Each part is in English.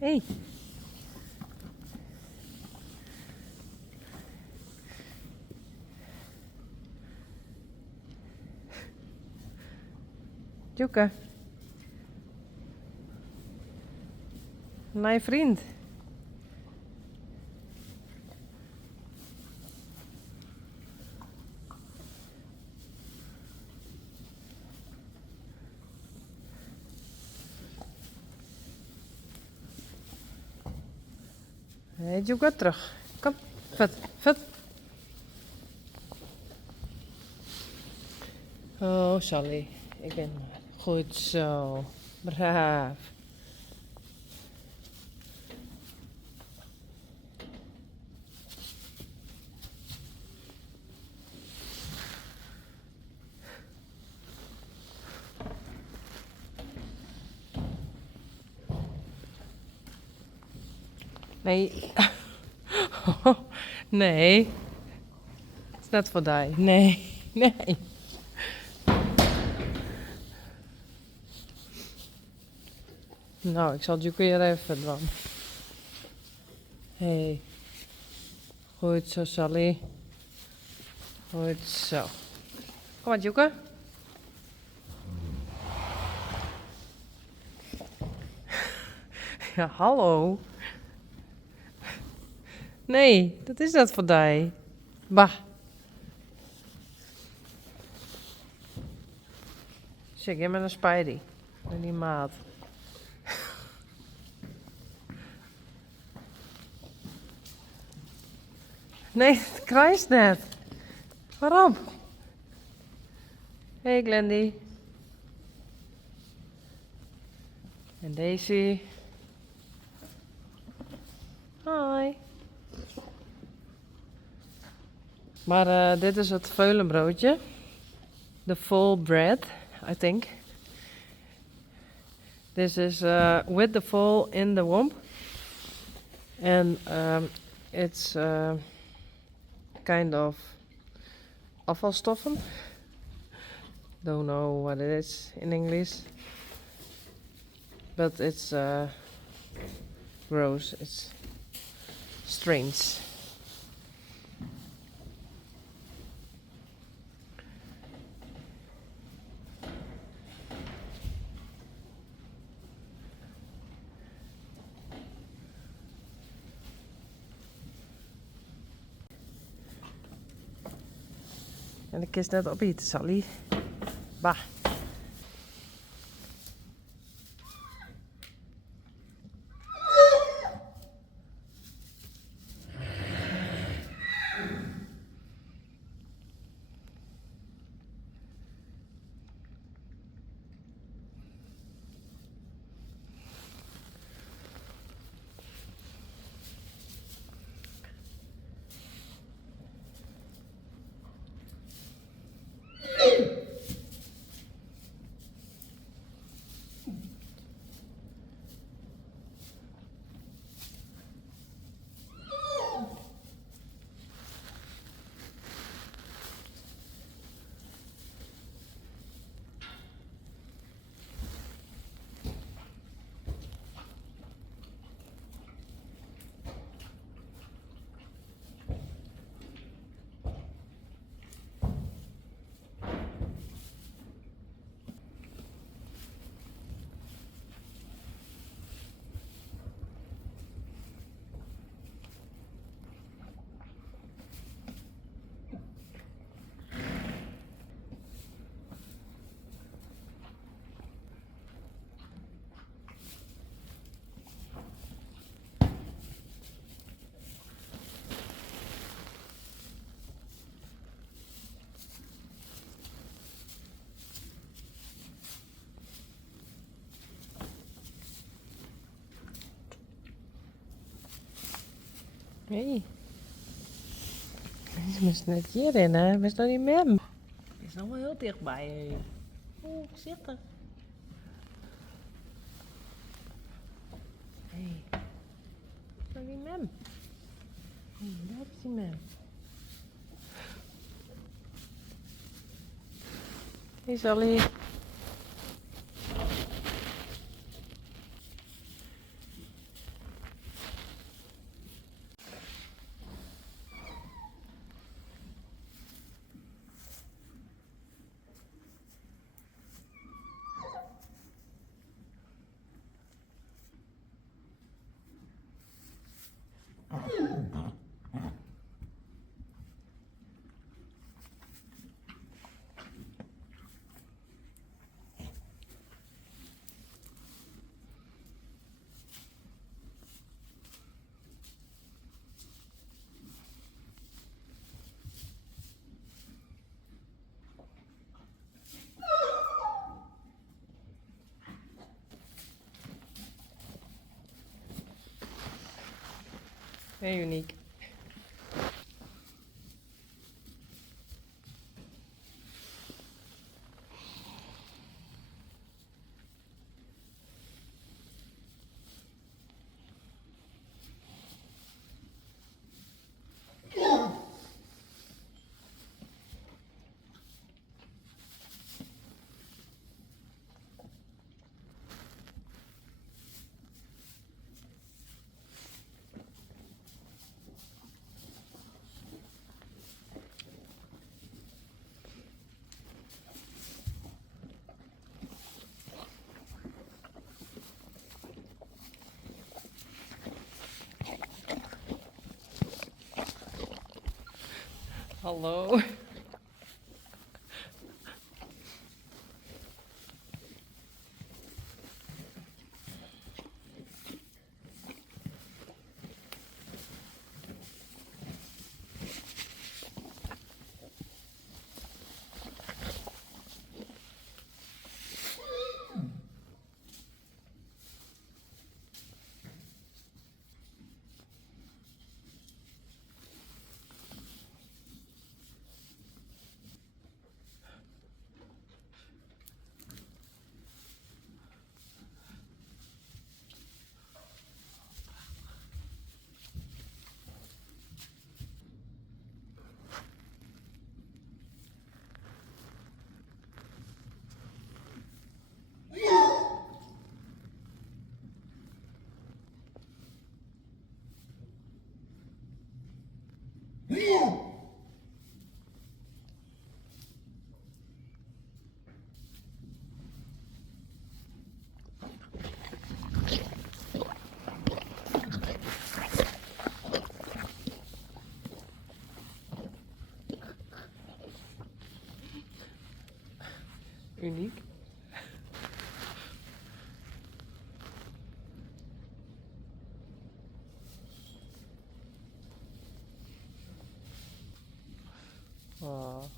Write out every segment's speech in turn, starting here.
Hey. Joeke. Mijn vriend. Hey, Joeke, terug. Kom, vet, vet. Oh, Sally. Ik ben maar. Goed zo. Braaf. Nee. Nee. Het is net voor die. Nee. Nee. Nou, ik zal Joeke hier even doen. Hey. Goed zo, Sally. Goed zo. Kom maar, Joeke. Ja, hallo. Nee, dat is net voor die. Bah. Zeg, jij met een Spidey. En die maat. Nee, het krijst net. Waarom? Hey Glendy. En Daisy. Hi. Maar dit is het veulenbroodje. The full bread, I think. This is with the full in the womb. And it's kind of afvalstoffen. Don't know what it is in English. But it's gross. It's strange. En ik kist net op iets, Sally. Bah. Hey. Je moest net hierin, hè? We zijn nog niet met hem. Je is nog wel heel dichtbij. Oeh, voorzichtig. Hé. Is nog niet met hem. Hé, daar is hij met hem. Hey, Sally. Heel uniek. Hallo. Uniek. Oh.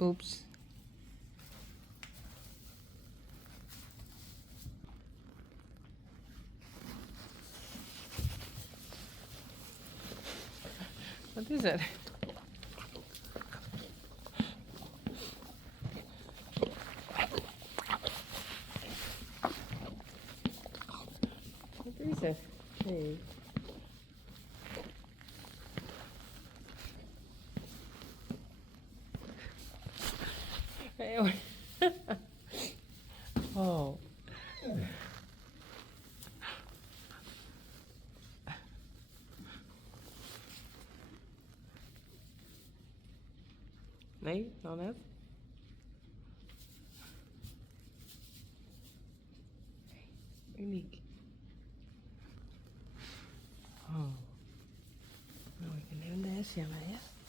Oeps. Wat is er? Wat is er? Hey. Hey hoor. Oh. Nee, nou net. Uniek. Oh. Nou, ik neem deze aan, hè?